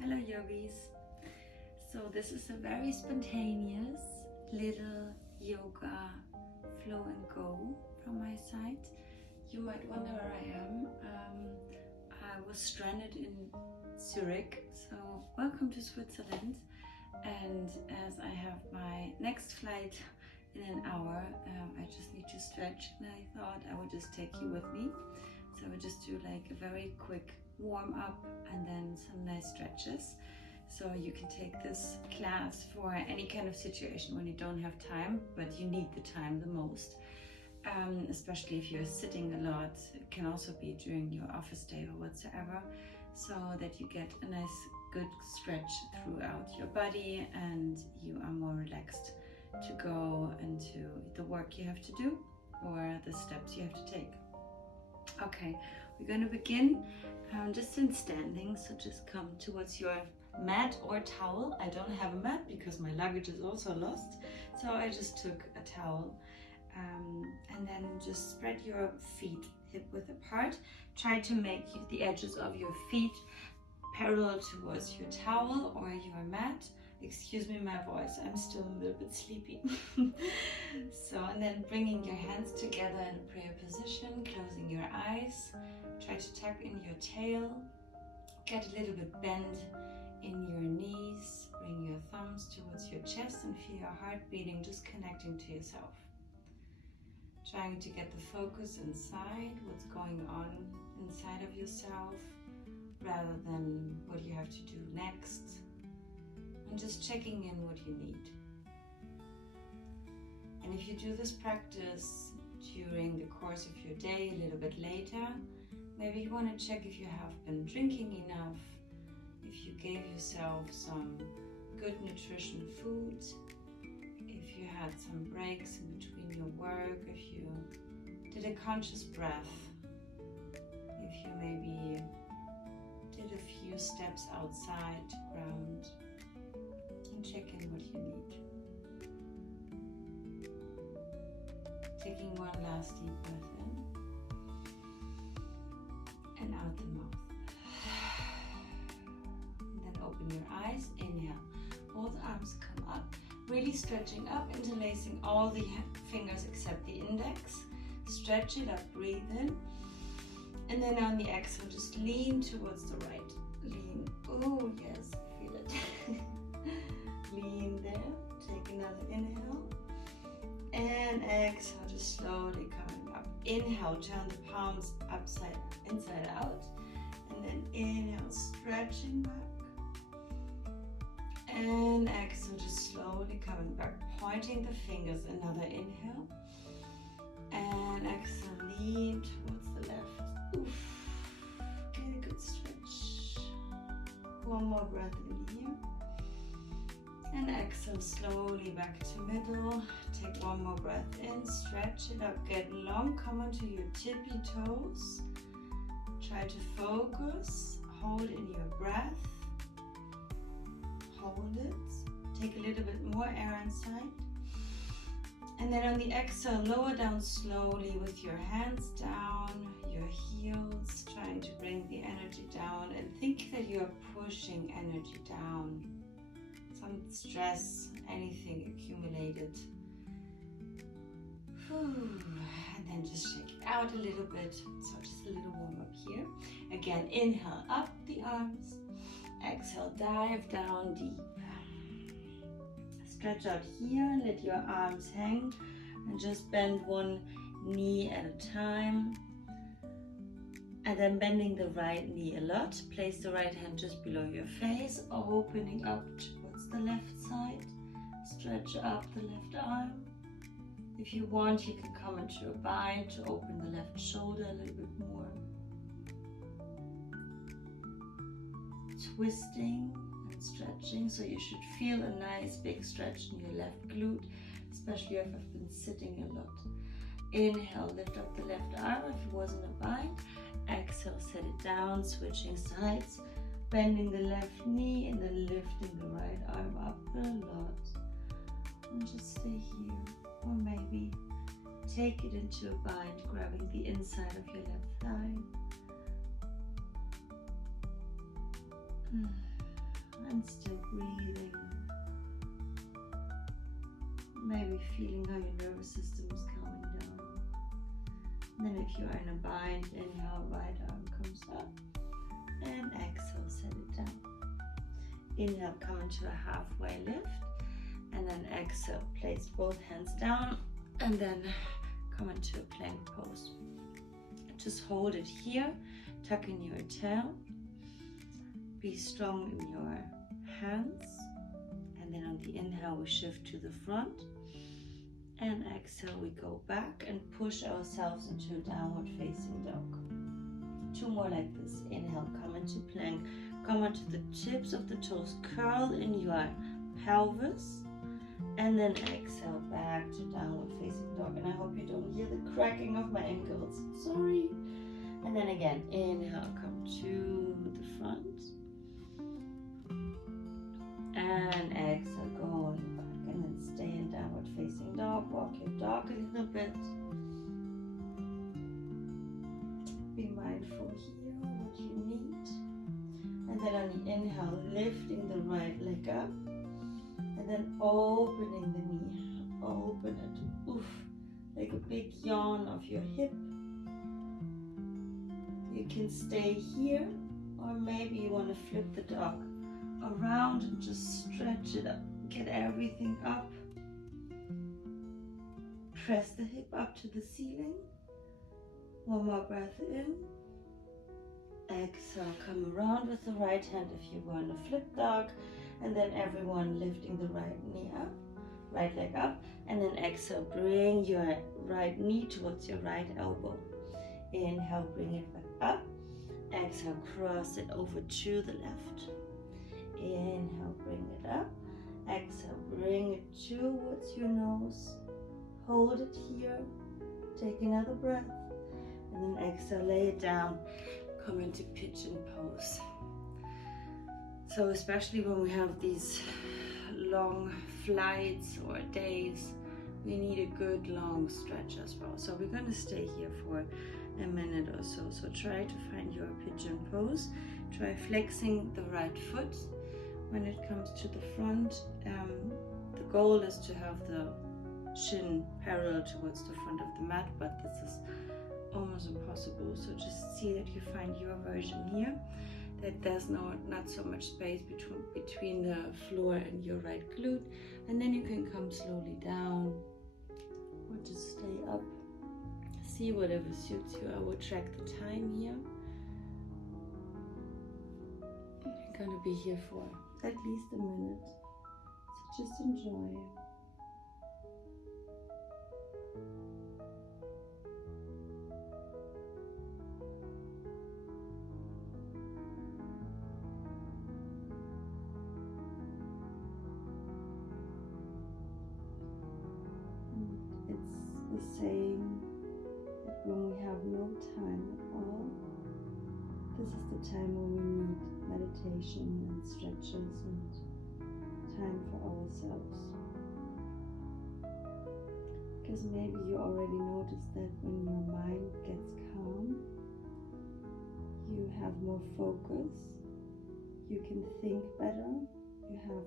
Hello yogis. So this is a very spontaneous little yoga flow and go from my side. You might wonder where I am. I was stranded in Zurich, so welcome to Switzerland. And as I have my next flight in an hour, I just need to stretch, and I thought I would just take you with me. So I would just do like a very quick warm up and then some nice stretches. So you can take this class for any kind of situation when you don't have time, but you need the time the most. Especially if you're sitting a lot. It can also be during your office day or whatsoever, so that you get a nice good stretch throughout your body and you are more relaxed to go into the work you have to do or the steps you have to take. Okay, we're going to begin just in standing, so just come towards your mat or towel. I don't have a mat because my luggage is also lost, so I just took a towel. And then just spread your feet hip width apart. Try to make the edges of your feet parallel towards your towel or your mat. Excuse me my voice, I'm still a little bit sleepy. So, and then bringing your hands together in a prayer position, closing your eyes. Try to tuck in your tail. Get a little bit bend in your knees. Bring your thumbs towards your chest and feel your heart beating, just connecting to yourself. Trying to get the focus inside, what's going on inside of yourself, rather than what you have to do next. And just checking in what you need. And if you do this practice during the course of your day, a little bit later, maybe you want to check if you have been drinking enough, if you gave yourself some good nutrition food, if you had some breaks in between your work, if you did a conscious breath, if you maybe did a few steps outside to ground, and check in what you need. Taking one last deep breath in and out the mouth. And then open your eyes, inhale. Both arms come up. Really stretching up, interlacing all the fingers except the index. Stretch it up, breathe in. And then on the exhale, just lean towards the right. Lean. Oh, yes, feel it. Lean there. Take another inhale. And exhale, just slowly coming up. Inhale, turn the palms inside out. And then inhale, stretching back. And exhale, just slowly coming back, pointing the fingers, another inhale. And exhale, lean towards the left. Oof. Get a good stretch. One more breath in here. And exhale, slowly back to middle. Take one more breath in, stretch it up, get long, come onto your tippy toes. Try to focus, hold in your breath. Hold it, take a little bit more air inside, and then on the exhale, lower down slowly with your hands down, your heels, trying to bring the energy down, and think that you are pushing energy down, some stress, anything accumulated. And then just shake it out a little bit, so just a little warm up here. Again, inhale up the arms. Exhale, dive down deep. Stretch out here, let your arms hang, and just bend one knee at a time. And then bending the right knee a lot. Place the right hand just below your face, opening up towards the left side. Stretch up the left arm. If you want, you can come into a bind to open the left shoulder a little bit more. Twisting and stretching, so you should feel a nice big stretch in your left glute, especially if I've been sitting a lot. Inhale, lift up the left arm if it wasn't a bind. Exhale, set it down, switching sides, bending the left knee and then lifting the right arm up a lot. And just stay here, or maybe take it into a bind, grabbing the inside of your left thigh. and still breathing. Maybe feeling how your nervous system is calming down. And then if you are in a bind, inhale, right arm comes up. And exhale, set it down. Inhale, come into a halfway lift. And then exhale, place both hands down. And then come into a plank pose. Just hold it here. Tuck in your tail. Be strong in your hands. And then on the inhale, we shift to the front. And exhale, we go back and push ourselves into downward facing dog. 2 more like this. Inhale, come into plank. Come onto the tips of the toes. Curl in your pelvis. And then exhale back to downward facing dog. And I hope you don't hear the cracking of my ankles. Sorry. And then again, inhale, come to the front. And exhale, going back. And then stay in downward facing dog. Walk your dog a little bit. Be mindful here what you need. And then on the inhale, lifting the right leg up. And then opening the knee. Open it. Oof. Like a big yawn of your hip. You can stay here. Or maybe you want to flip the dog around and just stretch it up. Get everything up. Press the hip up to the ceiling. 1 more breath in. Exhale, come around with the right hand if you want to flip dog. And then everyone lifting the right knee up, right leg up. And then exhale, bring your right knee towards your right elbow. Inhale, bring it back up. Exhale, cross it over to the left. Inhale, bring it up. Exhale, bring it towards your nose. Hold it here. Take another breath. And then exhale, lay it down. Come into pigeon pose. So especially when we have these long flights or days, we need a good long stretch as well. So we're going to stay here for a minute or so. So try to find your pigeon pose. Try flexing the right foot when it comes to the front. The goal is to have the shin parallel towards the front of the mat, but this is almost impossible. So just see that you find your version here, that there's not so much space between the floor and your right glute, and then you can come slowly down or just stay up. See whatever suits you. I will track the time here. I'm gonna be here for at least a minute, so just enjoy. The same that when we have no time at all, this is the time when we need meditation and stretches and time for ourselves. Because maybe you already noticed that when your mind gets calm, you have more focus, you can think better, you have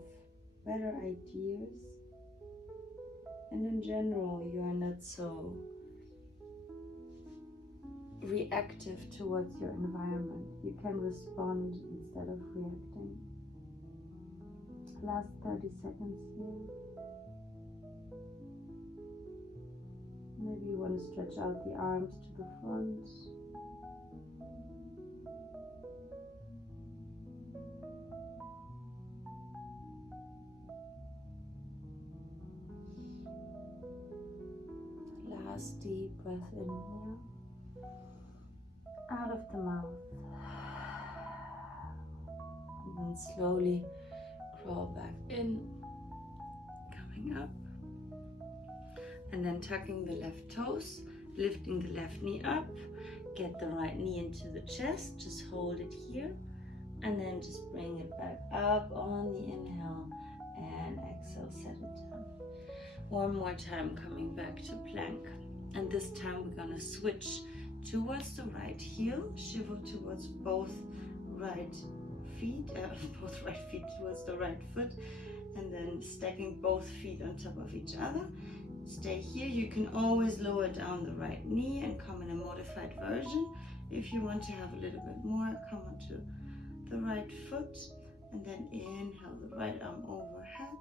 better ideas. And in general, you are not so reactive towards your environment. You can respond instead of reacting. Last 30 seconds here. Maybe you want to stretch out the arms to the front. Last deep breath in here, out of the mouth, and then slowly crawl back in, coming up, and then tucking the left toes, lifting the left knee up, get the right knee into the chest, just hold it here, and then just bring it back up on the inhale, and exhale, set it down. One more time, coming back to plank. And this time we're gonna switch towards the right heel, shiver towards both right feet, both right feet towards the right foot, and then stacking both feet on top of each other. Stay here. You can always lower down the right knee and come in a modified version. If you want to have a little bit more, come onto the right foot, and then inhale the right arm overhead,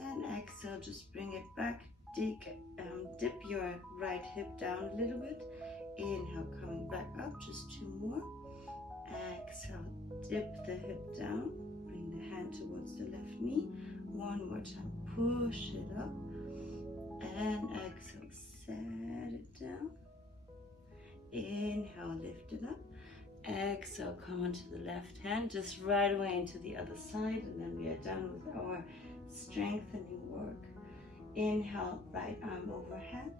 and exhale, just bring it back. Dip your right hip down a little bit. Inhale, coming back up, just 2 more. Exhale, dip the hip down, bring the hand towards the left knee. 1 more time, push it up, and exhale, set it down. Inhale, lift it up. Exhale, come onto the left hand, just right away into the other side, and then we are done with our strengthening work. Inhale, right arm overhead.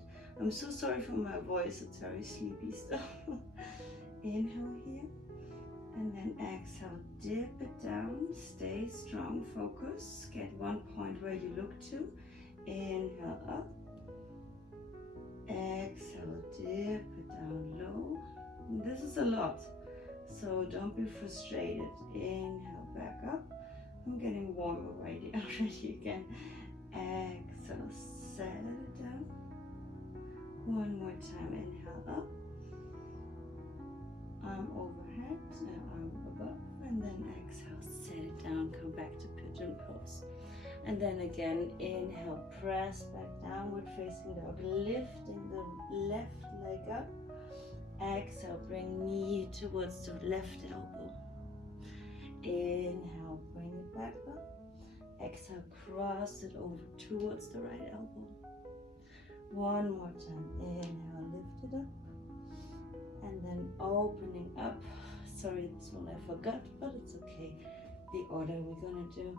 I'm so sorry for my voice, it's very sleepy still. Inhale here, and then exhale, dip it down, stay strong, focus, get one point where you look to. Inhale up, exhale, dip it down low. And this is a lot, so don't be frustrated. Inhale, back up. I'm getting warm already again. Exhale, set it down. 1 more time, inhale up. Arm overhead, arm above, and then exhale, set it down, come back to pigeon pose. And then again, inhale, press back downward facing dog, lifting the left leg up. Exhale, bring knee towards the left elbow. Inhale, bring it back up. Exhale, cross it over towards the right elbow. 1 more time, inhale, lift it up. And then opening up. Sorry, this one I forgot, but it's okay. The order we're gonna do.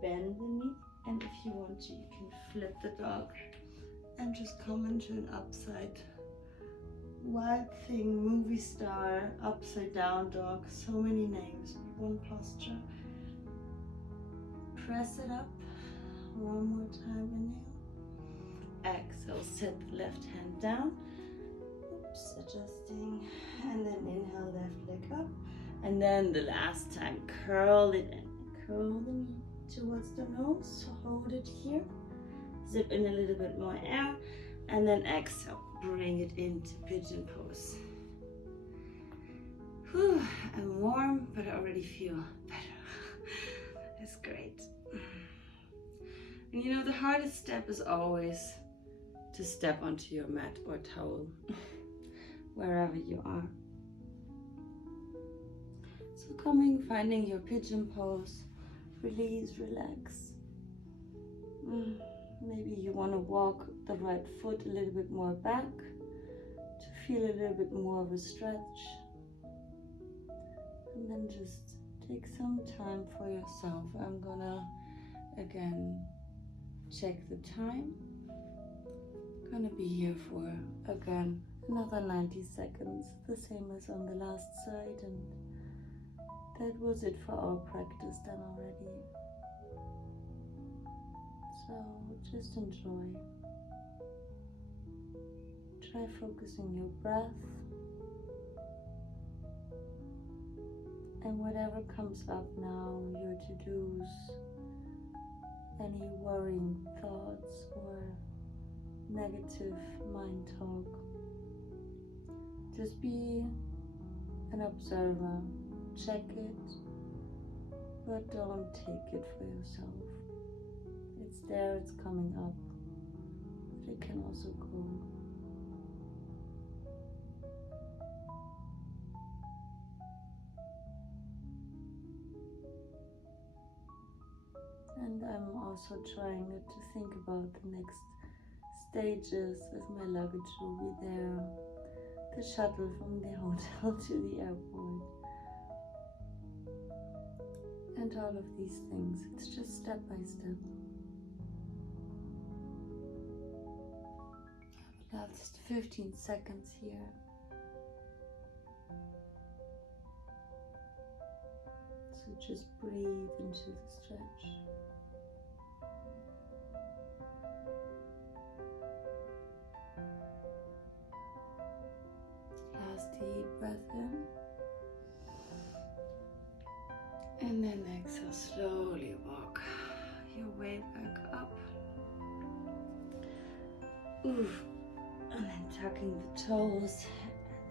Bend the knee, and if you want to, you can flip the dog and just come into an upside wild thing, movie star, upside down dog. So many names, one posture. Press it up. 1 more time, inhale. Exhale, set the left hand down. Oops, adjusting. And then inhale, left leg up. And then the last time, curl it in. Curl the knee towards the nose. Hold it here. Zip in a little bit more air. And then exhale, bring it into pigeon pose. Whew, I'm warm, but I already feel better. That's great. And you know, the hardest step is always to step onto your mat or towel, wherever you are. So finding your pigeon pose, release, relax. Maybe you want to walk the right foot a little bit more back to feel a little bit more of a stretch. And then just take some time for yourself. I'm gonna again check the time. Gonna be here for again another 90 seconds, the same as on the last side, and that was it for our practice done already. So just enjoy. Try focusing your breath, and whatever comes up now, your to-dos, any worrying thoughts or negative mind talk, just be an observer. Check it, but don't take it for yourself. It's there, it's coming up, but it can also go. And I'm also trying not to think about the next stages, as my luggage will be there, the shuttle from the hotel to the airport, and all of these things. It's just step by step. Last 15 seconds here. So just breathe into the stretch. Last deep breath in. And then exhale, slowly walk your way back up. Ooh. And then tucking the toes.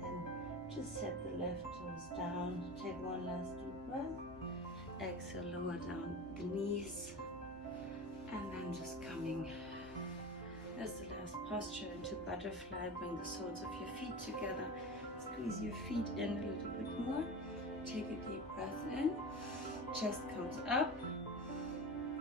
And then just set the left toes down. Take one last deep breath. Exhale, lower down the knees. And then just coming as the last posture into butterfly. Bring the soles of your feet together. Squeeze your feet in a little bit more. Take a deep breath in. Chest comes up.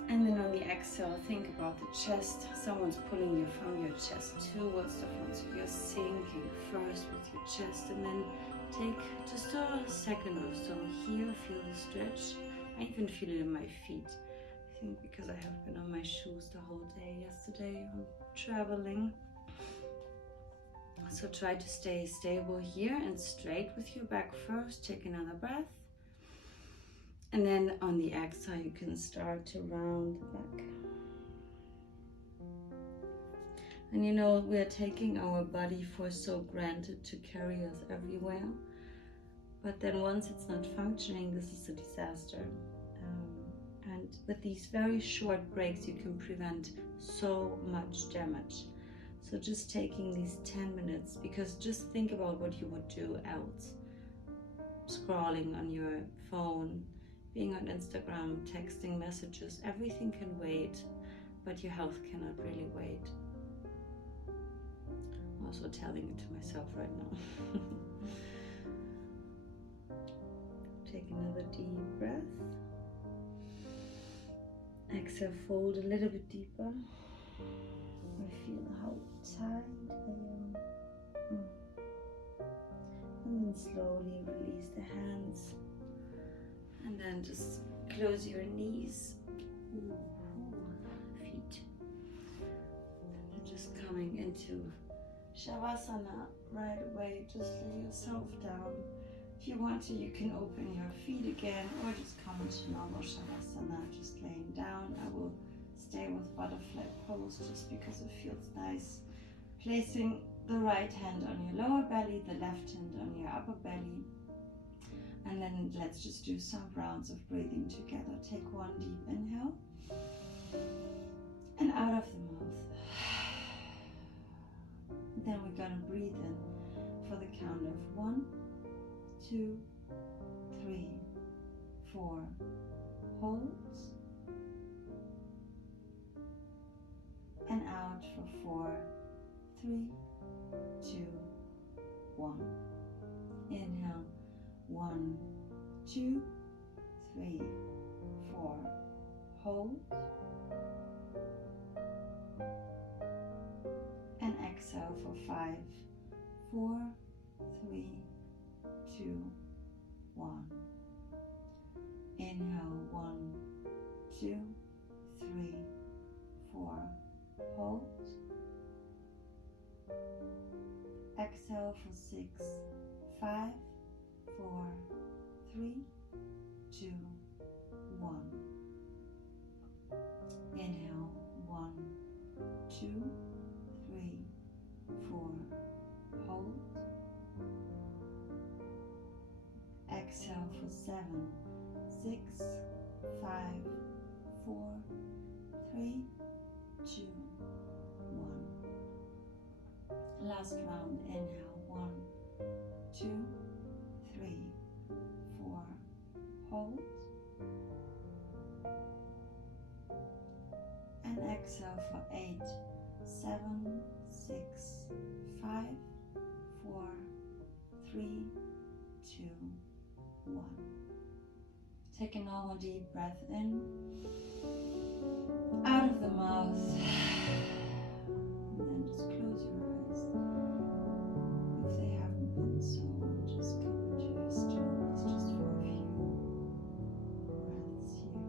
And then on the exhale, think about the chest. Someone's pulling you from your chest towards the front. So you're sinking first with your chest. And then take just a second or so here. Feel the stretch. I even feel it in my feet. I think because I have been on my shoes the whole day yesterday. I'm traveling. So try to stay stable here and straight with your back first. Take another breath. And then on the exhale, you can start to round the back. And you know, we're taking our body for so granted to carry us everywhere. But then once it's not functioning, this is a disaster. And with these very short breaks, you can prevent so much damage. So just taking these 10 minutes, because just think about what you would do else. Scrolling on your phone, being on Instagram, texting messages, everything can wait, but your health cannot really wait. I'm also telling it to myself right now. Take another deep breath. Exhale, fold a little bit deeper. I feel how tight I am. And then slowly release the hands. And then just close your knees. Feet. And just coming into Shavasana right away. Just lay yourself down. If you want to, you can open your feet again or just come into normal Shavasana, just laying down. I will stay with butterfly pose just because it feels nice. Placing the right hand on your lower belly, the left hand on your upper belly. And then let's just do some rounds of breathing together. Take one deep inhale. And out of the mouth. Then we're going to breathe in for the count of 1, 2, 3, 4. Holds. And out for 4, 3, 2, 1. Inhale. 1, 2, 3, 4. Hold. And exhale for 5, 4, 3, 2, 1. Inhale. 1, 2, 3, 4. Hold. Exhale for 6, 5, 4, 3, 2, 1. Inhale. 1, 2, 3, 4. Hold. Exhale for 7, 6, 5, 4, 3, 2, 1. Last round. Inhale. 1, 2, 3, 4. Hold. And exhale for 8, 7, 6, 5, 4, 3, 2, 1. Take a normal deep breath in, out of the mouth, and then just close your eyes. If they haven't been so, just come into your stillness just for a few breaths here.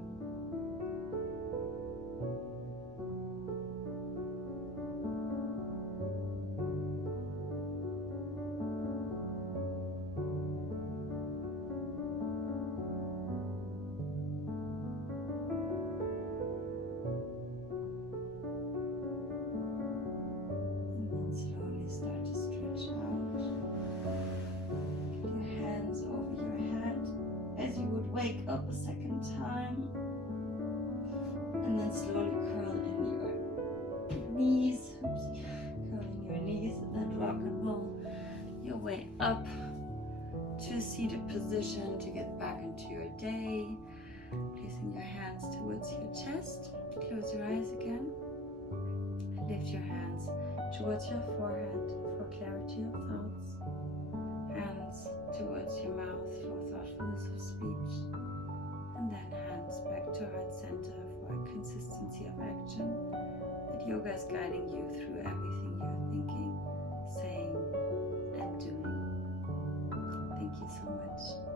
And slowly curl in your knees. Oops. Curling your knees and then rock and roll your way up to a seated position to get back into your day. Placing your hands towards your chest. Close your eyes again. Lift your hands towards your forehead for clarity of thoughts. Hands towards your mouth for thoughtfulness of speech. And then hands back to heart center for consistency of action. That yoga is guiding you through everything you're thinking, saying, and doing. Thank you so much.